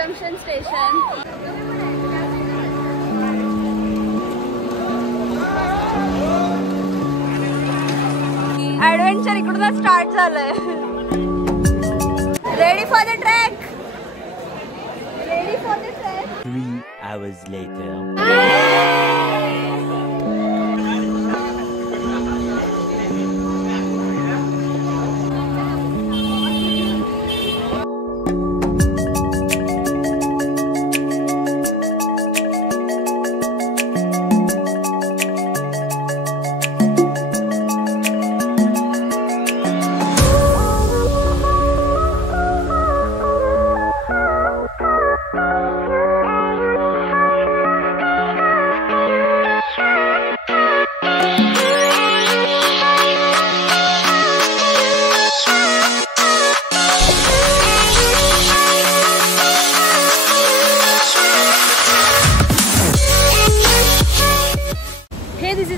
Junction station. Adventure इकडूनच start झालंय। Ready for the track, ready for the track. 3 hours later.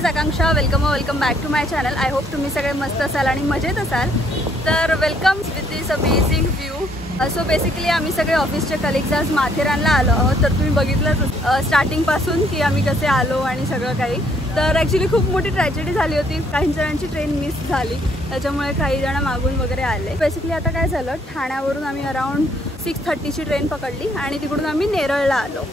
Akanksha, welcome back to my channel. I hope तुम्ही सगळे मस्त असाल आणि मजेत असाल। तर welcome with this amazing view. So basically आम्ही सगळे ऑफिसचे कलिग्स आज माथेरानला आलो आहोत। तर तुम्ही बघितलंच स्टार्टिंगपासून की आम्ही कसे आलो आणि सगळं काही। तर ॲक्च्युली खूप मोठी ट्रॅजेडी झाली होती, काही जणांची ट्रेन मिस झाली, त्याच्यामुळे काही जण मागून वगैरे आले। बेसिकली आता काय झालं, ठाण्यावरून आम्ही अराउंड 6:30ची ट्रेन पकडली आणि तिकडून आम्ही नेरळला आलो,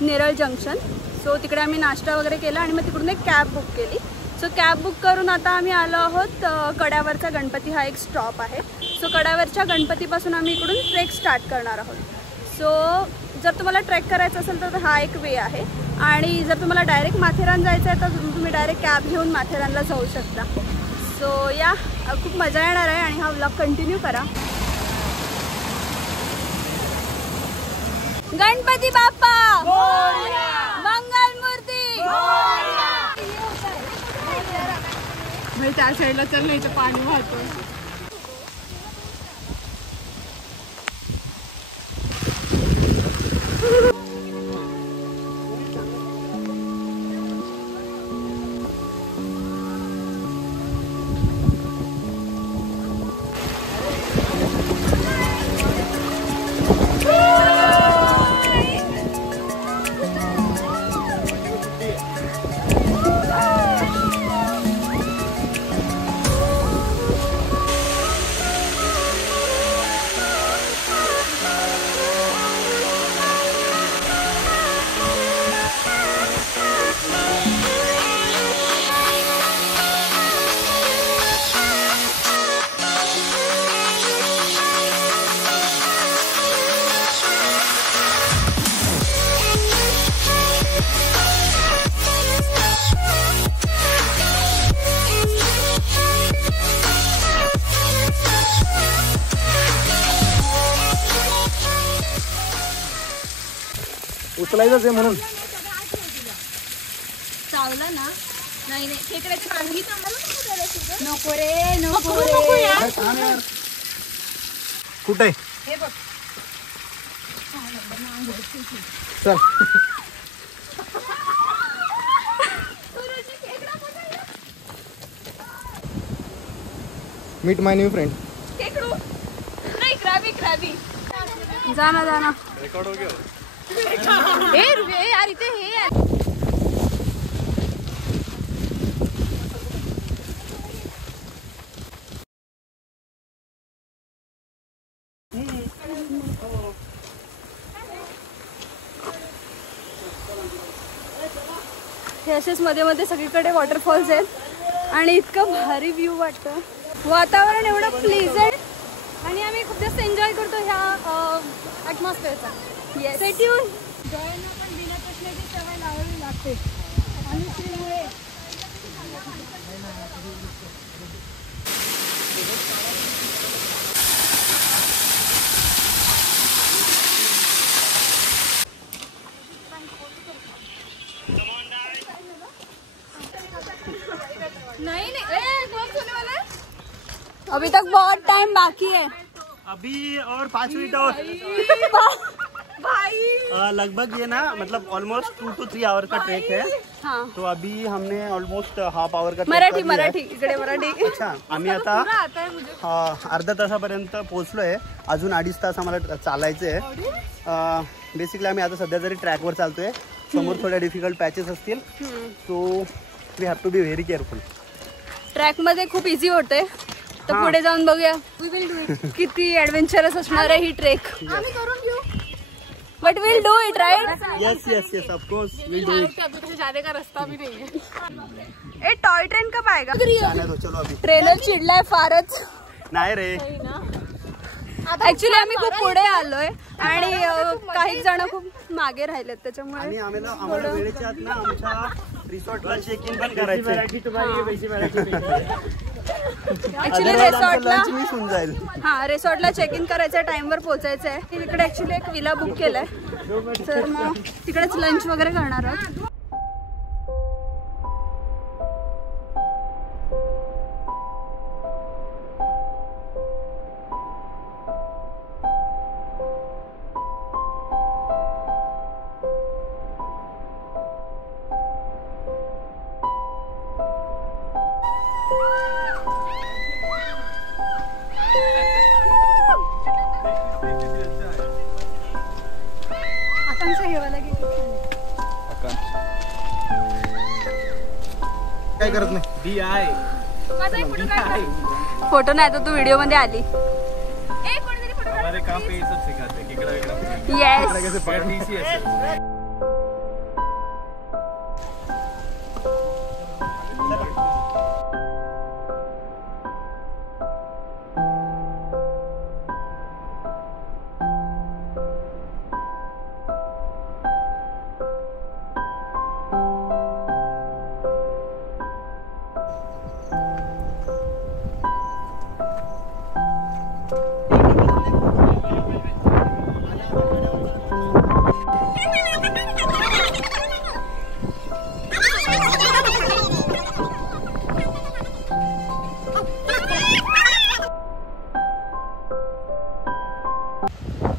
नेरळ जंक्शन। सो तिकडे आम्ही नाश्ता वगैरे केला आणि मग तिकडून एक कॅब बुक केली। सो कॅब बुक करून आता आम्ही आलो आहोत कड्यावरचा गणपती हा एक स्टॉप आहे। सो कड्यावरच्या गणपतीपासून आम्ही इकडून ट्रेक स्टार्ट करणार आहोत। सो जर तुम्हाला ट्रेक करायचं असेल तर हा एक वे आहे आणि जर तुम्हाला डायरेक्ट माथेरान जायचं आहे तर तुम्ही डायरेक्ट कॅब घेऊन माथेरानला जाऊ शकता। सो या खूप मजा येणार आहे आणि हा व्लॉग कंटिन्यू करा। गणपती बाप्पा मंगल मूर्ती। भाई त्या साईडला चल, नाही तर पाणी वाहतो। उचलायचंच आहे म्हणून चावला ना। नाही नाही खेकड्याची मांगी नको रे, नको यार। कुठे हे बघ, चल। मीट माय न्यू फ्रेंड। खेकडू नाही, क्रॅबी। जाना रेकॉर्ड हो गया। यार इथे हे आहे। हे असेच मध्ये मध्ये सगळीकडे वॉटरफॉल्स आहेत आणि इतकं भारी व्ह्यू वाटतं, वातावरण एवढं प्लीजंट आणि आम्ही खूप जास्त एन्जॉय करतो ह्या ॲटमॉस्फिअरचा। Yes, stay tune. डोळ्यांना पण बिना चष्म्याची सवय लावावी लागते आणि श्रीमुळे नहीं कौन सोने वाला है? अभी तक बहुत टाइम बाकी है। अभी और 5 मिनट और। भाई लगभग ये ना मतलब ऑलमोस्ट 2 to 3 आवर का ट्रेक है। हाँ तो अभी हमने ऑलमोस्ट हाफ आवर का मराठी इकडे मराठी। अच्छा आम्ही आता अर्धा तासापर्यंत पोहोचलोय, अजून 2.5 तास आम्हाला चालायचं आहे। बेसिकली आम्ही आता सध्या जरी ट्रॅकवर चालतोय, समोर थोड्या डिफिकल्ट पॅचेस असतील, so we have to be very careful. Track मध्ये खूप इझी होते, तर पुढे जाऊन बघूया किती ऍडव्हेंचरस असणार आहे ही ट्रेक। आम्ही करून घेऊ। But will do it right. Yes yes yes of course will do it. जाने का रास्ता भी नहीं है। ए टॉय ट्रेन कब आएगा? चलो अभी ट्रेनर चिडलाय फारच। नाही रे, ऍक्च्युली आम्ही खूप पुढे आलोय आणि काही जण खूप मागे राहिलेत, त्याच्यामुळे आणि आम्हाला वेळेच्या आत ना आमच्या रिसॉर्टला चेक इन पण करायचं आहे। ऍक्च्युली रिसॉर्टला मिस होऊन जाईल। रिसॉर्टला चेक इन करायचं, टाइमवर पोहोचायचं आहे। तिकडे ऍक्च्युली एक विला बुक केलाय, तर मग तिकडेच लंच वगैरे करणार आहोत। काय करत नाही। फोटो नाही तर तू व्हिडिओ मध्ये आली। येस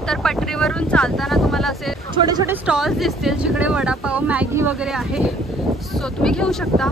तर पटरीवरून चालताना तुम्हाला असे छोटे छोटे स्टॉल्स दिसतील, जिकडे वडापाव मॅगी वगैरे आहे, सो तुम्ही घेऊ शकता।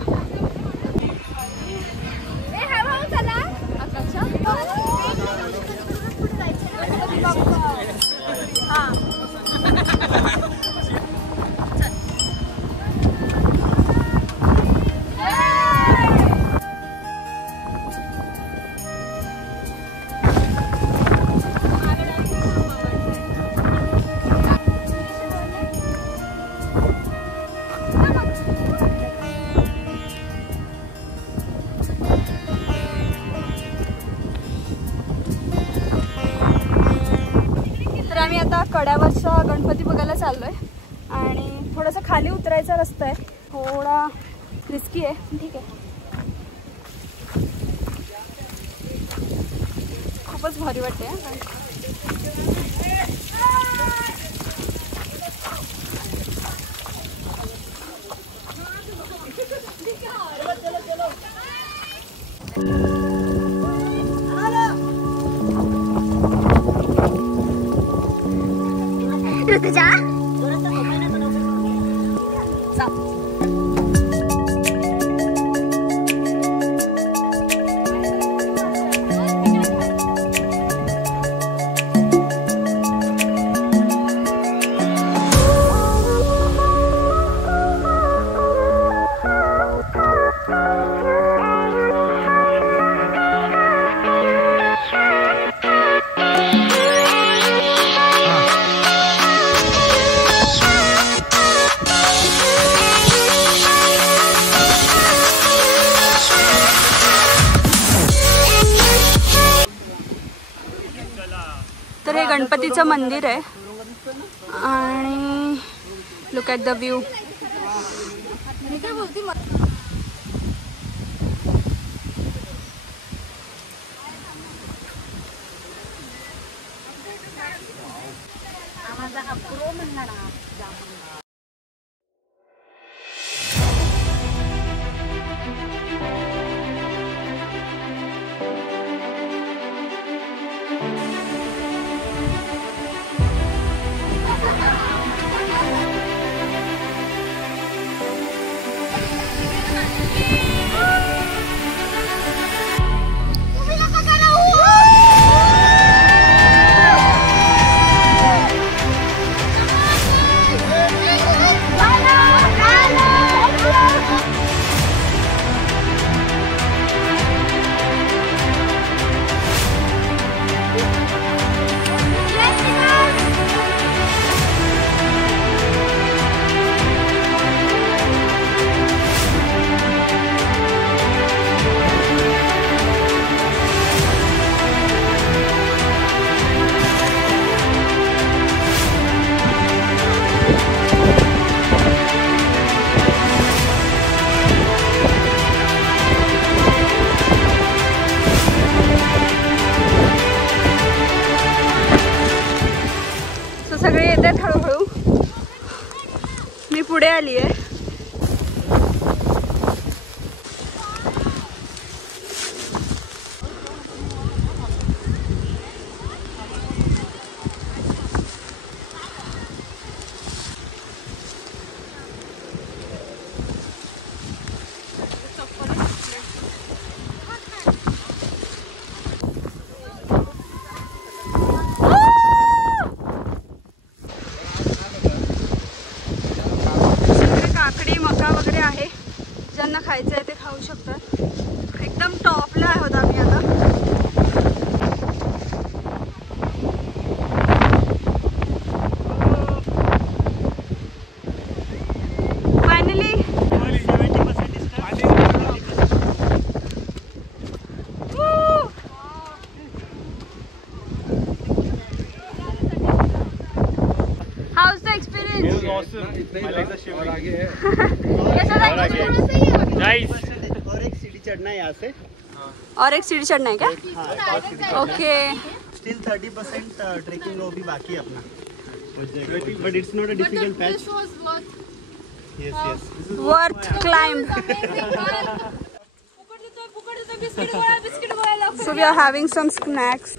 आम्ही आता कड्यावरचा गणपती बघायला चाललोय आणि थोडासा खाली उतरायचा रस्ता आहे, थोडा रिस्की आहे, ठीक आहे। खूपच भारी वाटते। तर हे गणपतीचं मंदिर आहे आणि लुक ॲट द व्ह्यू। मी पुढे आली आहे. काकडी मका वगैरे आहे, ज्यांना खायचं आहे ते खाऊ शकतात. एकदम टॉपला आहोत आम्ही आता. Finally house the experience? और एक सीढ़ी चढ़ना है यहाँ से. और एक सीढ़ी चढ़ना है क्या? ओके. स्टिल 30% ट्रेकिंग वो भी बाकी है अपना. But it's not a difficult patch. Yes worth climb. So we are having some snacks.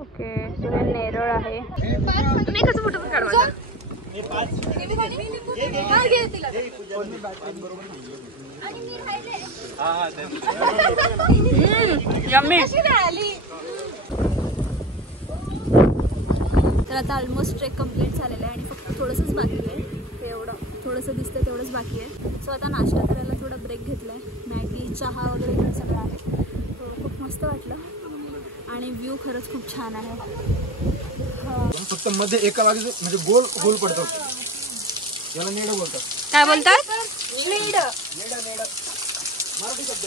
Okay, so हे नेरळ आहे. तुम्ही कसं फोटो पण काढवायचा? यम्मी. तर आता ऑलमोस्ट ट्रेक कम्प्लीट झालेला आहे आणि फक्त थोडंसंच बाकी आहे. ते एवढं थोडंसं दिसतं तेवढंच बाकी आहे. सो आता नाश्ता करायला थोडा ब्रेक घेतला आहे. मॅगी चहा वगैरे इकडे सगळं आहे. थोडं खूप मस्त वाटलं आणि व्ह्यू खरंच खूप छान आहे. फक्त मध्ये एका बाजूचं म्हणजे गोल गोल पडतो, याला नेड बोलतात. काय बोलतात? नीड. मराठी शब्द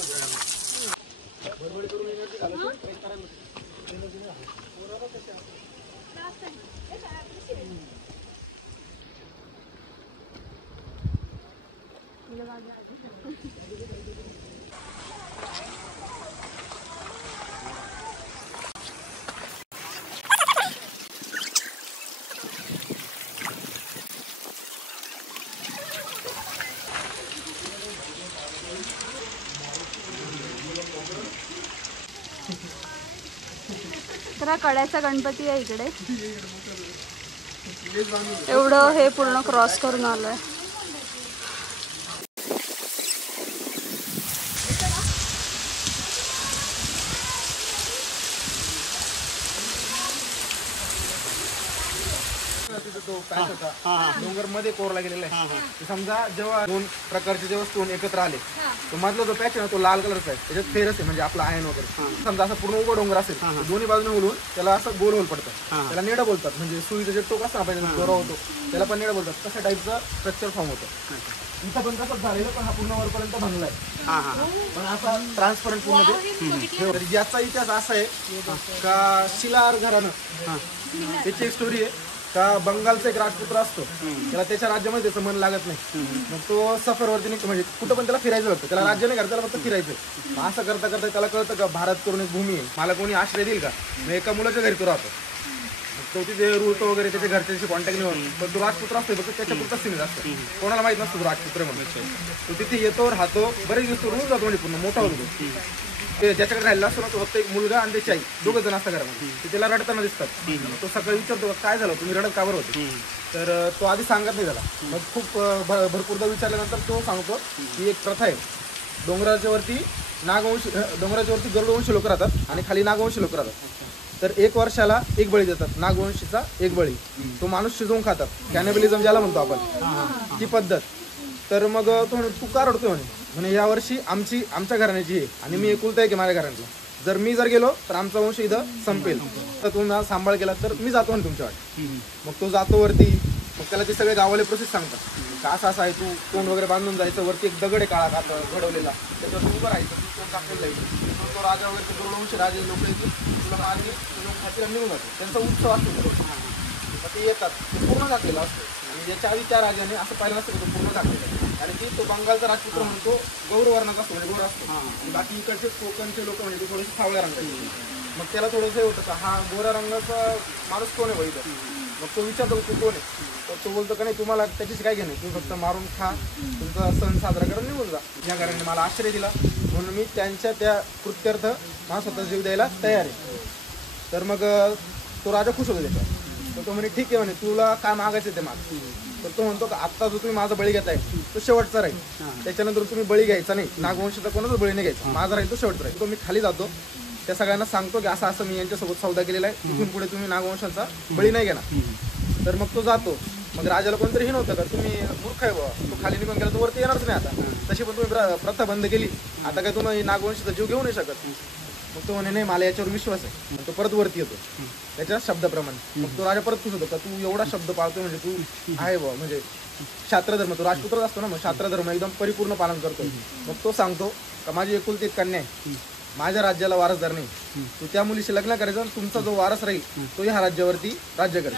तर हा कड्याचा गणपती आहे इकडे. एवढं हे पूर्ण क्रॉस करून आलोय. डोंगर मध्ये कोरला गेलेला आहे. समजा जेव्हा दोन प्रकारचे जेव्हा स्टोन एकत्र आले, तो मधला जो पॅच आहे ना तो लाल कलरचा आहे, त्याच्यात फेरस आहे म्हणजे आपला आयन वगैरे. समजा असं पूर्ण उभं डोंगर असेल, दोन्ही बाजूने बोलून त्याला असं गोल होल पडतं, त्याला नेडं बोलतात. म्हणजे सुईचं जे टोक असतं आपण दोरा होतो त्याला पण नेडं बोलतात. तशा टाईपचं स्ट्रक्चर फॉर्म होतं. इथं पण तसंच झालेलं, पण हा पूर्ण वरपर्यंत भंगलाय. पण असा ट्रान्सपरंट पूर्ण. याचा इतिहास असा आहे का शिलार घराणं, त्याची एक स्टोरी आहे का बंगालचा एक राजपुत्र असतो, त्याला त्याच्या राज्यामध्ये त्याचं मन लागत नाही. मग तो सफरवरती निघतो, म्हणजे कुठं पण त्याला फिरायचं होतं. त्याला राज्य नाही करायचं, त्याला फक्त फिरायचं. असं करता करता त्याला कळतं का भारत करून एक भूमी आहे, मला कोणी आश्रय देईल का. मग एका मुलाच्या घरी तो राहतो. तो तिथे रूट वगैरे त्याच्या घरच्याशी कॉन्टॅक्ट नाही होत. पण तो राजपुत्र असतो फक्त त्याच्या पुरताच सीमित असतो, कोणाला माहित नसतो राजपुत्र म्हणून. तो तिथे येतो, राहतो, बरेच दिवस रोज जातो, म्हणजे पूर्ण मोठा होतो. ते ज्याच्याकडे राहिला असतो ना तो फक्त एक मुलगा आणि त्याची आई, दोघं जण असतात घरामध्ये. ते त्याला रडताना दिसतात. तो सकाळी विचारतो काय झालं, तुम्ही रडत का बरं होते. तर तो आधी सांगत नाही त्याला. मग खूप भरपूरदा विचारल्यानंतर तो सांगतो की एक प्रथा आहे, डोंगराच्या वरती गरुडवंशी लोक राहतात आणि खाली नागवंशी लोक राहतात. तर एक वर्षाला एक बळी देतात, नागवंशीचा एक बळी. तो माणूस शिजवून खातात, कॅनिबलिझम ज्याला म्हणतो आपण, ती पद्धत. तर मग तो म्हणे तू का रडतोय म्हणे यावर्षी आमच्या घराण्याची आहे आणि मी एकुलता आहे की माझ्या घराण्यातला. जर मी गेलो तर आमचा वंश इथं संपेल, तर तुम्ही मला सांभाळ केला तर मी जातो म्हणे तुमच्या वाट. मग तो जातो वरती. मग त्याला ते सगळे गावाले प्रोसेस सांगतात. का असं आहे, तू तोंड वगैरे बांधून जायचं, वरती एक दगड आहे काळा कात घडवलेला, त्याच्यावर तू उभं राहायचं, तू तोंड टाकलेलं जायचं, तो राजा वगैरे दुर्वंशी राजे लोक येतील, तुला मागे खातीला निघून जातो, त्यांचा उत्सव असतो. मग ते येतात, ते पूर्ण घातलेलं असतं. आणि याच्या आधी त्या राजाने असं पाहिलं नसतं की तो पूर्ण घातलेलं आहे. आणि ती तो बंगालचा राजपुत्र म्हणून तो गौरवर्णाचा असतो, म्हणजे गोर असतो. आणि बाकी इकडचे कोकणचे लोक म्हणजे ते थोडेसे सावळ्या रंगाचे. मग त्याला थोडंसं हे होतं का हा गोऱ्या रंगाचा माणूस कोण आहे बघितलं. मग तो विचारतो तू कोण आहे, तर तो बोलतो का नाही तुम्हाला त्याच्याशी काय घेणे, तुम्ही फक्त मारून खा, तुमचा सण साजरा करून निघून जा. या कारण मला आश्रय दिला म्हणून मी त्यांच्या त्या कृत्यर्थ मला स्वतः जीव द्यायला तयार आहे. तर मग तो राजा खुश होतो त्याच्यावर. तर तो म्हणे ठीक आहे म्हणे, तुला काय मागायचं ते माग. तर तो म्हणतो का आत्ता जो तुम्ही माझा बळी घेताय तो शेवटचा राहील, त्याच्यानंतर तुम्ही बळी घ्यायचा नाही, नागवंशाचा कोणाचाच बळी नाही घ्यायचा, माझा राहील तो शेवटचा राहील. तो मी खाली जातो, त्या सगळ्यांना सांगतो की असं असं मी यांच्यासोबत सौदा केलेला आहे, इथून पुढे तुम्ही नागवंशाचा बळी नाही घेणार. तर मग तो जातो. मग राजाला कोणतरी हे नव्हतं का तुम्ही मूर्ख आहे बाबा, तो खाली निघून गेला तो वरती येणारच नाही आता, तशी पण तुम्ही प्रथा बंद केली, आता काय तुम्ही नागवंशाचा जीव घेऊ नाही शकत. मग तो म्हणे नाही मला याच्यावर विश्वास आहे. तो परत वरती येतो त्याच्या शब्दाप्रमाणे. मग तो राजा परत खुश होतो का तू एवढा शब्द पाळतोय म्हणजे तू आहे बाबा, म्हणजे शास्त्रधर्म, तो राजपुत्रच असतो ना, मग शास्त्रधर्म एकदम परिपूर्ण पालन करतो. मग तो सांगतो का माझी एकुलती एक कन्या आहे, माझ्या राज्याला वारसदार नाही, तू त्या मुलीशी लग्न करायचं, तुमचा जो वारस राहील तो ह्या राज्यावरती राज्य करेल.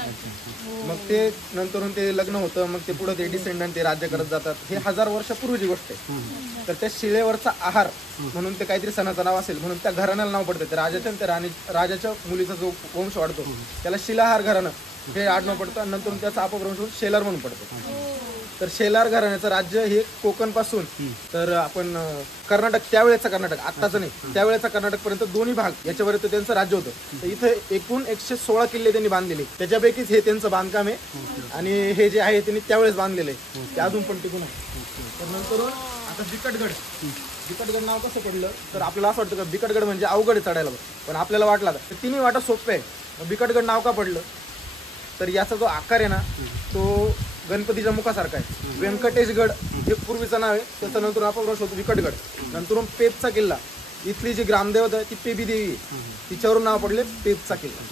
मग ते नंतरून ते लग्न होतं, मग ते पुढे ते डिसेंडंट ते राज्य करत जातात. हे 1000 वर्षापूर्वीची गोष्ट आहे. तर त्या शिळेवरचा आहार म्हणून ते काहीतरी सणाचं नाव असेल म्हणून त्या घराण्याला नाव पडतं. ते राजाच्या त्या राजाच्या मुलीचा जो वंश वाढतो त्याला शिलाहार घराणं हे आडनाव पडतं. नंतर त्याचा अपभ्रंश होऊन शेलार म्हणून पडतं. तर शेलार घराण्याचं राज्य हे कोकण पासून तर आपण कर्नाटक, त्यावेळेचा कर्नाटक, आत्ताचं नाही, त्यावेळेचा कर्नाटक पर्यंत दोन्ही भाग याच्यावरती त्यांचं राज्य होतं. तर इथे एकूण 116 किल्ले त्यांनी बांधलेले, त्याच्यापैकीच हे त्यांचं बांधकाम आहे. आणि हे जे आहे त्यांनी त्यावेळेस बांधलेलं आहे, ते अजून पण टिकून आहे. तर नंतर आता बिकटगड, बिकटगड नाव कसं पडलं तर आपल्याला असं वाटतं का बिकटगड म्हणजे अवघड चढायला, पण आपल्याला वाटला तर तिन्ही वाटा सोपे आहे. बिकटगड नाव का पडलं तर याचा जो आकार आहे ना तो गणपतीच्या मुखासारखा आहे. व्यंकटेशगड हे पूर्वीचं नाव आहे, त्याचं नंतर अपभ्रंश होतो बिकटगड. नंतर पेबचा किल्ला, इथली जी ग्रामदेवता आहे ती पेबी देवी आहे, तिच्यावरून नाव पडले पेबचा किल्ला.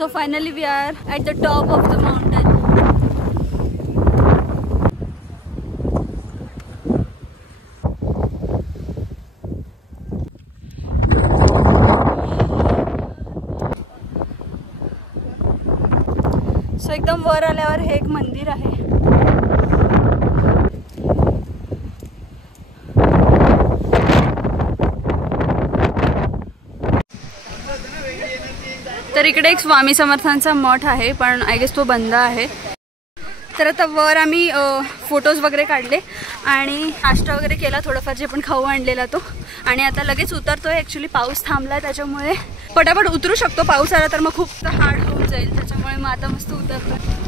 So finally we are at the top of the mountain. So एकदम वर आल्यावर हे एक मंदिर आहे. तर इकडे एक स्वामी समर्थांचा मठ आहे, पण आय गेस तो बंद आहे. तर आता वर आम्ही फोटोज वगैरे काढले आणि नाश्ता वगैरे केला, थोडंफार जे पण खाऊ आणलेला तो. आणि आता लगेच उतरतोय. ॲक्च्युली पाऊस थांबला त्याच्यामुळे पटापट उतरू शकतो, पाऊस आला तर मग खूप हार्ड होऊन जाईल, त्याच्यामुळे मग आता मस्त उतरतोय.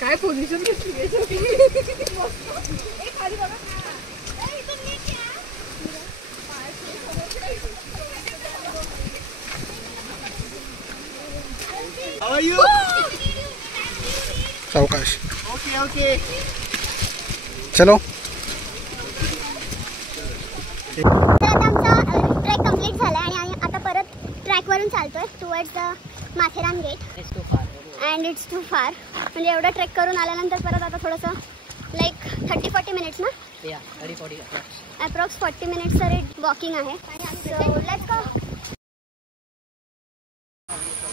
काय पोझिशन घेतली सावकाश. ओके ओके चलो. ट्रेक कंप्लीट झाला आणि आम्ही आता परत ट्रॅकवरून चालतोय towards the Matheran gate. And it's too far. म्हणजे एवढं ट्रेक करून आल्यानंतर परत आता थोडंसं लाईक 30-40 मिनिट्स ना, अप्रॉक्स 40 मिनिट्स तरी वॉकिंग आहे. So let's go.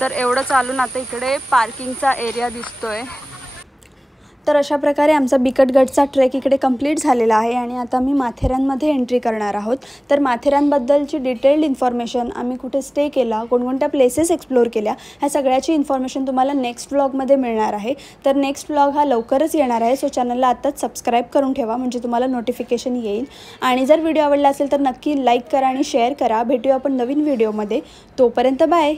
तर एवढं चालून आता इकडे पार्किंगचा एरिया दिसतोय. तर अशा प्रकारे आमचा बिकटगडचा ट्रेक इकडे कंप्लीट झालेला आहे आणि आता मी माथेरानमध्ये एंट्री करणार आहोत. तर माथेरानबद्दलची डिटेल्ड इन्फॉर्मेशन, आम्ही कुठे स्टे केला, कोणकोणत्या प्लेसेस एक्सप्लोर केल्या, ह्या सगळ्याची इन्फॉर्मेशन तुम्हाला नेक्स्ट व्लॉगमध्ये मिळणार आहे. तर नेक्स्ट व्लॉग हा लवकरच येणार आहे. सो चॅनलला आत्ताच सबस्क्राईब करून ठेवा म्हणजे तुम्हाला नोटिफिकेशन येईल. आणि जर व्हिडिओ आवडला असेल तर नक्की लाईक करा आणि शेअर करा. भेटूया आपण नवीन व्हिडिओमध्ये. तोपर्यंत बाय.